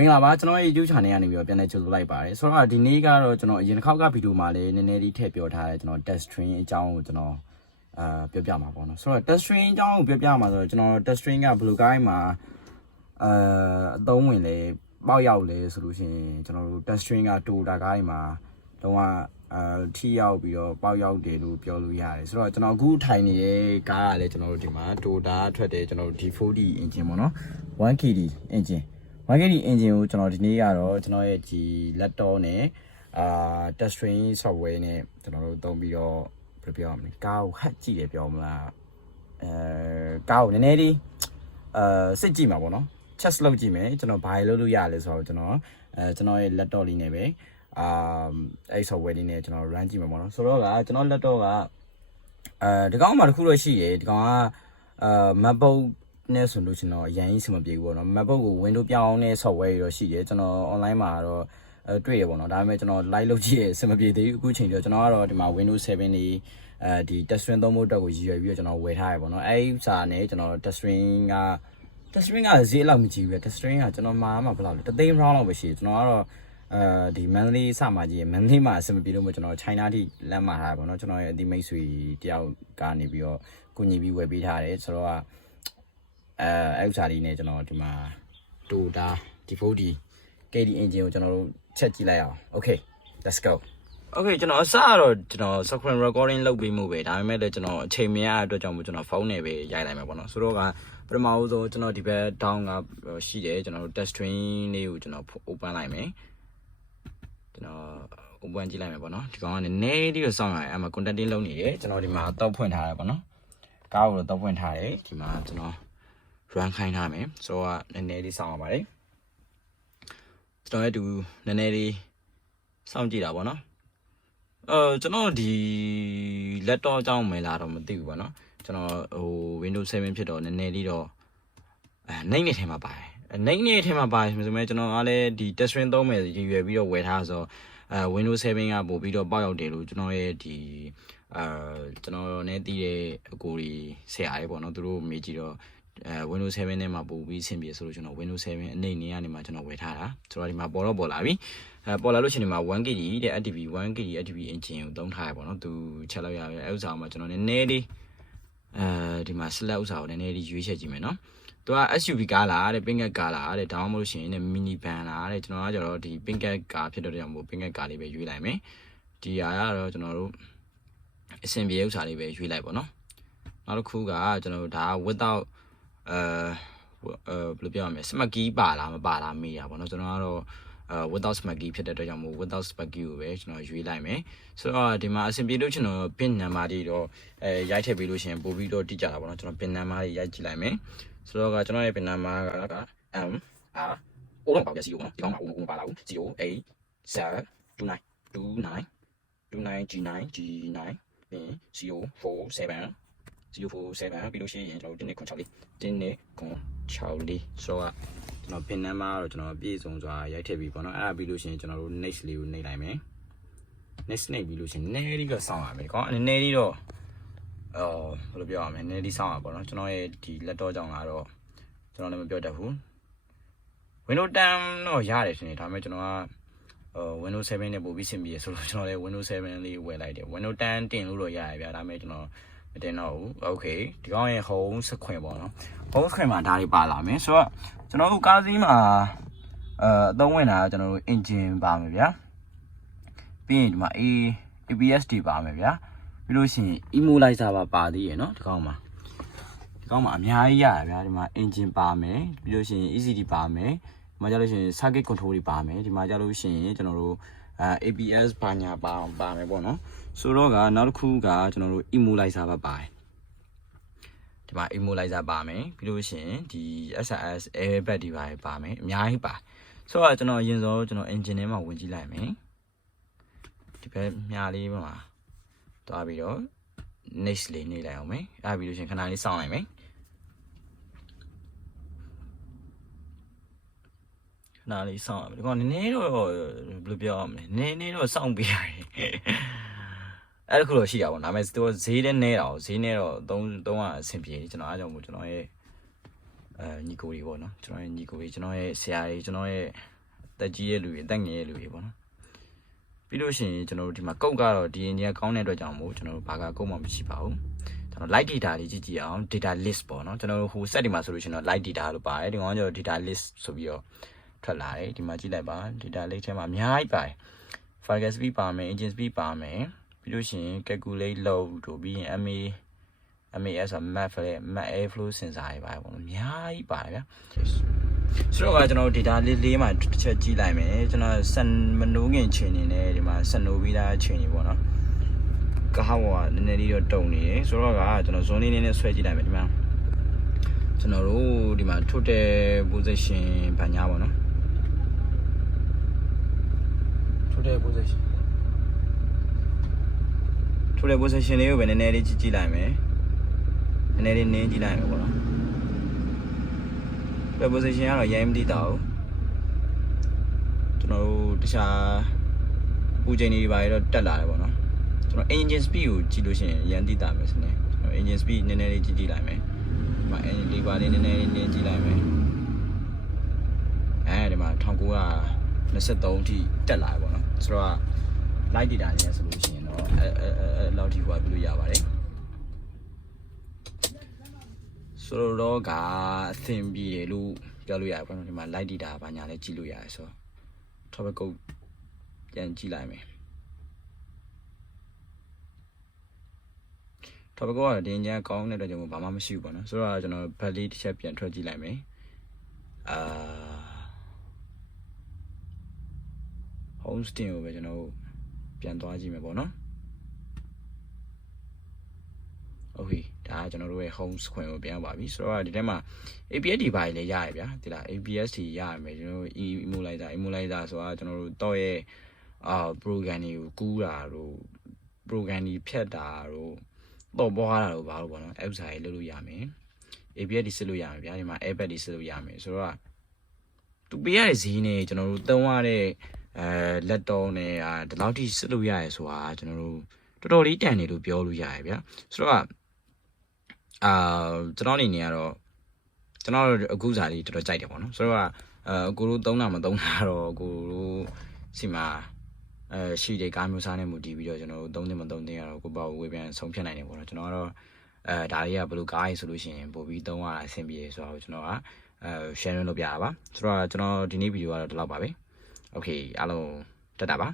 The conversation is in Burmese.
မင်္ဂလာပါကျွန်တော်ရဲ့ YouTube channel ကနေပြီးတော့ပြန်လည်ကြိုဆိုလိုက်ပါတယ်ဆိုတော့ဒီနေ့ကတော့ကျွန်တော်အရင်တစ်ခေါက်ကဗီဒီယိုမှာလည်းနည်းနည်းလေးထည့်ပြောထားတယ်ကျွန်တော် Techstream အကြောင်းကိုကျွန်တော်ပြောပြမှာပေါ့နော်ဆိုတော့ Techstream အကြောင်းကိုပြောပြမှာဆိုတော့ကျွန်တော် Techstream ကဘယ်လိုကိုင်းမှာအသုံးဝင်လေပေါက်ရောက်လေဆိုလို့ရှိရင်ကျွန်တော်တို့ Techstream ကတူတာကိုင်းမှာတော့ထိရောက်ပြီးတော့ပေါက်ရောက်တယ်လို့ပြောလို့ရတယ်ဆိုတော့ကျွန်တော်အခုထိုင်နေတဲ့ကားကလည်းကျွန်တော်တို့ဒီမှာတူတာထွက်တယ်ကျွန်တော်တို့ D40 engine ပေါ့နော် 1KD engine market engine ကိုကျွန်တော်ဒီနေ့ကတော့ကျွန်တော်ရဲ့ဒီ laptop နဲ့Techstream software နဲ့ကျွန်တော်တို့သုံးပြီးတော့ဘယ်လိုပြောရမလဲကားကိုဟတ်ကြည့်တယ်ပြောမလားကားကိုနည်းနည်းလေးစစ်ကြည့်မှာပေါ့နော် check လုပ်ကြည့်မယ်ကျွန်တော်ဘာလုပ်လို့ရလဲဆိုတော့ကျွန်တော်ရဲ့ laptop လေးနဲ့ပဲအဲ့ software လေးနဲ့ကျွန်တော် run ကြည့်မှာပေါ့နော်ဆိုတော့ကျွန်တော် laptop ကဒီကောင်မှတစ်ခုတော့ရှိတယ်ဒီကောင်ကMacBookနဲ့ဆိုလို့ကျွန်တော်အရင်ကြီးစမပြေဘူးပေါ့နော် MacBook ကို Windows ပြောင်းတဲ့ software တွေတော့ရှိတယ်ကျွန်တော် online မှာတော့တွေ့ရပေါ့နော်ဒါပေမဲ့ကျွန်တော် live လုပ်ကြည့်ရစမပြေသေးဘူးအခုချိန်တော့ကျွန်တော်ကတော့ဒီမှာ Windows 7နေဒီ Techstream သုံးဖို့အတွက်ကိုရည်ရွယ်ပြီးတော့ကျွန်တော်ဝယ်ထားရပေါ့နော်အဲ့ဥစားနဲ့ကျွန်တော် Techstream ကဈေးလောက်မကြည့်ဘူး Techstream ကကျွန်တော်မှာဘယ်လောက်လဲ3သိန်း round လောက်ပဲရှိကျွန်တော်ကတော့ဒီ monthly စမှာကြည့် monthly မှာအဆင်မပြေလို့မို့ကျွန်တော် China ထိလမ်းမှာထားပါတော့ကျွန်တော်ရဲ့အတိမိတ်ဆွေတယောက်ကနေပြီးတော့ကိုညီပြီးဝယ်ပေးထားတယ်ဆိုတော့အဲ့ဥစားလေးနဲ့ကျွန်တော်ဒီမှာ Toyota D40 KD engine ကိုကျွန်တော်တို့ချက်ကြည့်လိုက်အောင် Okay let's go Okay ကျွန်တော်အစကတော့ကျွန်တော် screen recording လုပ်ပြီးမှုပဲဒါပေမဲ့လည်းကျွန်တော်အချိန်မရတဲ့အတွက်ကြောင့်မို့ကျွန်တော်ဖုန်းနဲ့ပဲရိုက်လိုက်မှာပေါ့နော်ဆိုတော့ကပထမဦးဆုံးကျွန်တော်ဒီဘက် down ကရှိတယ်ကျွန်တော်တို့ Techstream လေးကိုကျွန်တော် open လိုက်မယ်ကျွန်တော် open ကြည့်လိုက်မယ်ပေါ့နော်ဒီကောင်ကနည်းနည်းလေးတော့စောင့်ရတယ်အဲ့မှာ contacting လုပ်နေတယ်ကျွန်တော်ဒီမှာတော့ဖွင့်ထားတယ်ပေါ့နော်ကားကိုတော့ဖွင့်ထားတယ်ဒီမှာကျွန်တော် run ခိုင်းထားမယ်ဆိုတော့နည်းနည်းလေးစောင့်ရပါတယ်ကျွန်တော်ရဲ့တူနည်းနည်းလေးစောင့်ကြည့်တာပေါ့နော်ကျွန်တော်ဒီ laptop အကြောင်းမယ်လာတော့မသိဘူးပေါ့နော်ကျွန်တော်Windows 7ဖြစ်တော့နည်းနည်းလေးတော့နိုင်နေထဲမှာပါတယ်နိုင်နေထဲမှာပါတယ်ဆိုပေမဲ့ကျွန်တော်ကလည်းဒီ Techstream သုံးမယ်ရည်ရွယ်ပြီးတော့ဝယ်ထားဆိုWindows 7ကပို့ပြီးတော့ပေါက်ရောက်တယ်လို့ကျွန်တော်ရဲ့ဒီကျွန်တော်နဲ့တည်တဲ့အကိုကြီးဆရာတွေပေါ့နော်သူတို့မေးကြည့်တော့Windows 7နဲ့မှာပို့ပြီးအဆင်ပြေဆိုလို့ကျွန်တော် Windows 7အနေနဲ့ကနေမှကျွန်တော်ဝယ်ထားတာဆိုတော့ဒီမှာပေါ်လာပြီပေါ်လာလို့ရှိရင်ဒီမှာ 1KD တဲ့ 1KD active engine ကိုသုံးထားရပေါ့နော်သူချက်လောက်ရပြီအဲ့ဥစားမှာကျွန်တော်နည်းနည်းလေးဒီမှာ select ဥစားကိုနည်းနည်းလေးရွေးချက်ကြည့်မယ်နော်သူက SUV ကားလားတဲ့ pink ကားလားတဲ့ဒါမှမဟုတ်ရှင်နဲ့ mini van လားတဲ့ကျွန်တော်ကကျတော့ဒီ pink ကားဖြစ်တော့ကြောင့်မို့ pink ကားလေးပဲရွေးလိုက်မယ်ဒီဟာကတော့ကျွန်တော်တို့အဆင်ပြေဥစားလေးပဲရွေးလိုက်ပေါ့နော်နောက်တစ်ခုကကျွန်တော်တို့ဒါ without ဘယ်လိုပြောရမလဲ smart key ပါလားမပါလားမေးတာပေါ့နော်ကျွန်တော်ကတော့ without smart key ဖြစ်တဲ့အတွက်ကြောင့်မို့ without smart key ကိုပဲကျွန်တော်ရွေးလိုက်မယ်ဆိုတော့ဒီမှာအဆင်ပြေလို့ကျွန်တော် pin number တွေတော့ရိုက်ထည့်ပေးလို့ရှိရင်ပို့ပြီးတော့တိကျတာပေါ့နော်ကျွန်တော် pin number တွေရိုက်ကြည့်လိုက်မယ်ဆိုတော့ကျွန်တော်ရဲ့ pin number က M R အိုးတော့ပေါ့ပြစီကိုနော်ဒီကောင်မှာအိုးပါလာဘူး 08 7 29 G9 047 047ပြီးလို့ရှိရင်ကျွန်တော်1.6လေး1.6လေးဆိုတော့ကျွန်တော် pin number တော့ကျွန်တော်ပြည့်စုံစွာရိုက်ထည့်ပြီးပေါ့နော်အဲ့ဒါပြီးလို့ရှိရင်ကျွန်တော်တို့ next လေးကိုနှိပ်လိုက်မယ် next နှိပ်ပြီးလို့ရှိရင်နည်းလေးတော့စောင့်ရမယ်ကောနည်းနည်းလေးတော့ဘယ်လိုပြောရမလဲနည်းနည်းလေးစောင့်ရပါတော့ကျွန်တော်ရဲ့ဒီ laptop ကြောင့်လာတော့ကျွန်တော်လည်းမပြောတတ်ဘူး Windows 10တော့ရတယ်ထင်တယ်ဒါပေမဲ့ကျွန်တော်ကWindows 7နဲ့ပို့ပြီးဆင်ပြေဆိုတော့ကျွန်တော်လည်း Windows 7လေးဝယ်လိုက်တယ် Windows 10တင်လို့တော့ရရဗျာဒါပေမဲ့ကျွန်တော်မတင်တော့ဘူး Okay ဒီကောင်ရဲ့ home screen ပေါ့နော် home screen မှာဒါတွေပါလာမယ်ဆိုတော့ကျွန်တော်တို့ကားစီးမှာအသုံးဝင်တာကျွန်တော်တို့ engine ပါမယ်ဗျာပြီးရင်ဒီမှာ ABS တွေပါမယ်ဗျာပြီးလို့ရှိရင် immobilizer ပါသေးရယ်နော်ဒီကောင်မှာအများကြီးရတယ်ဗျာဒီမှာ engine ပါမယ်ပြီးလို့ရှိရင် ECD ပါမယ်ဒီမှာကြလို့ရှိရင် circuit control တွေပါမယ်ဒီမှာကြလို့ရှိရင်ကျွန်တော်တို့ABS ဘာညာပါမယ်ပေါ့နော်ဆိုတော့ကနောက်တစ်ခုကကျွန်တော်တို့ immobilizer ပါတယ်ဒီမှာ immobilizer ပါမယ်ပြီးလို့ရှိရင်ဒီ SRS airbag တွေပါမယ်အများကြီးပါဆိုတော့ကျွန်တော်အရင်ဆုံးကျွန်တော် engine ထဲမှာဝင်ကြည့်လိုက်မယ်ဒီဘက်မြားလေးမှာတွားပြီးတော့ next လေးနှိပ်လိုက်အောင်မယ်အဲ့ပြီးလို့ရှိရင်ခဏလေးစောင့်လိုက်မယ်နားလေးစောင့်ရမယ်ဒီကောင်နည်းနည်းတော့ဘယ်လိုပြောရမလဲနည်းနည်းတော့စောင့်ပေးရတယ်အဲ့ဒါခုတော့ရှိရပါဘောဒါပေမဲ့သူဈေးနဲ့နဲတာဈေးနဲ့တော့သုံးရအဆင်ပြေကျွန်တော်အားကြောင့်မို့ကျွန်တော်ရဲ့ ညီကိုတွေပေါ့နော်ကျွန်တော်ရဲ့ညီကိုတွေကျွန်တော်ရဲ့ဆရာတွေကျွန်တော်ရဲ့တက်ကြီးရဲ့လူတွေတက်ငယ်ရဲ့လူတွေပေါ့နော်ပြီးလို့ရှိရင်ကျွန်တော်တို့ဒီမှာကုတ်ကတော့ဒီအင်ဂျင်ကောင်းတဲ့အတွက်ကြောင့်မို့ကျွန်တော်တို့ဘာကကုတ်မှမရှိပါဘူးကျွန်တော် light data လေးကြည့်အောင် data list ပေါ့နော်ကျွန်တော်တို့ဟို set ဒီမှာဆိုလို့ရှိရင်တော့ light data လို့ပါတယ်ဒီကောင်ကျတော့ data list ဆိုပြီးတော့ထွက်လာတယ်ဒီမှာကြည့်လိုက်ပါ data list ထဲမှာအများကြီးပါတယ် file speed ပါမယ် engine speed ပါမယ်ပြီးလို့ရှိရင် calculate load တို့ပြီးရင် MAS ဆို map airflow sensor တွေပါတယ်ပေါ့နော်အများကြီးပါတယ်ဗျာဆိုတော့ကျွန်တော် data လေးမှာတစ်ချက်ကြည့်လိုက်မယ်ကျွန်တော်မနိုးခင်ချိန်နေနဲ့ဒီမှာစနိုးပြီးသားချိန်နေပေါ့နော်ကားဘောကနည်းနည်းလေးတော့တုံနေတယ်ဆိုတော့ကကျွန်တော် zone လေးနည်းနည်းဆွဲကြည့်လိုက်မယ်ဒီမှာကျွန်တော်တို့ဒီမှာ total position ဘာညာပေါ့နော် total position လေးကိုပဲနည်းနည်းလေးကြည့်လိုက်မယ်နည်းနည်းလေးနင်းကြည့်လိုက်မယ်ပေါ့နော်position ကတော့ရိုင်းမသိတော့ကျွန်တော်တို့တခြားပူချိန်တွေပါတော့တက်လာတယ်ပေါ့နော်ကျွန်တော် engine speed ကိုကြည့်လို့ရှိရင်ရန်သိတာပဲစနေကျွန်တော် engine speed နည်းနည်းလေးကြည့်လိုက်မယ်ဒီမှာ engine လေးပါလေးနည်းနည်းလေးနင်းကြည့်လိုက်မယ်အဲဒီမှာ1923အထိတက်လာတယ်ပေါ့နော်ဆိုတော့ light data နဲ့ဆိုလို့ရှိရင်တော့လောက်ထိဟိုပြလို့ရပါတယ်ဆိုတော့ကအသင်ပြေတယ်လို့ပြောလို့ရတယ်ပေါ့နော်ဒီမှာ light data ဘာညာလဲကြည့်လို့ရတယ်ဆိုတော့ topic ကိုပြန်ကြည့်လိုက်မယ် topic ကတော့ဒီညကောင်းတဲ့အတွက်ကြောင့်ဘာမှမရှိဘူးပေါ့နော်ဆိုတော့ကျွန်တော် back လေးတစ်ချက်ပြန်ထွက်ကြည့်လိုက်မယ်home screen ကိုပဲကျွန်တော်ပြန်သွားကြည့်မယ်ပေါ့နော်โอเคဒါကကျွန်တော်တို့ရဲ့ home screen ကိုပြန်ပါပြီဆိုတော့ဒီထဲမှာ APS တွေပါလေရရဗျာဒီလား APS တွေရရမယ်ကျွန်တော်တို့ emulator ဆိုတာကျွန်တော်တို့တော့ရဲ့program တွေကိုကူးတာတို့ program တွေဖြတ်တာတို့တော့ပွားတာတို့ဘာလို့ပေါ့နော် app စာရေးလုပ်လို့ရမယ် APS တွေစစ်လို့ရမယ်ဗျာဒီမှာ app တွေစစ်လို့ရမယ်ဆိုတော့သူပေးရတဲ့ဈေးနဲ့ကျွန်တော်တို့သုံးရတဲ့laptop နဲ့ဒီလောက်ထိစစ်လို့ရရဲဆိုတာကျွန်တော်တို့တော်တော်လေးတန်တယ်လို့ပြောလို့ရရဲဗျာဆိုတော့ကျွန်တော်အနေနဲ့ကတော့ကျွန်တော်အခုစားလေးတော်တော်ကြိုက်တယ်ပေါ့နော်ဆိုတော့ကိုတို့သုံးတာမသုံးတာတော့ကိုတို့စီမှာရှိတဲ့ကားမျိုးစားနဲ့မူတည်ပြီးတော့ကျွန်တော်တို့သုံးတယ်မသုံးတယ်ကတော့ကိုပေါ့ဝေပြန်ဆုံးဖြတ်နိုင်တယ်ပေါ့နော်ကျွန်တော်ကတော့ဒါလေးကဘယ်လိုကားရေးဆိုလို့ရှိရင်ပို့ပြီးသုံးရတာအဆင်ပြေဆိုတော့ကျွန်တော်ကsharing လုပ်ပြရပါဆိုတော့ကျွန်တော်ဒီနေ့ဗီဒီယိုကတော့ဒီလောက်ပါပဲโอเคအားလုံးတက်တာပါ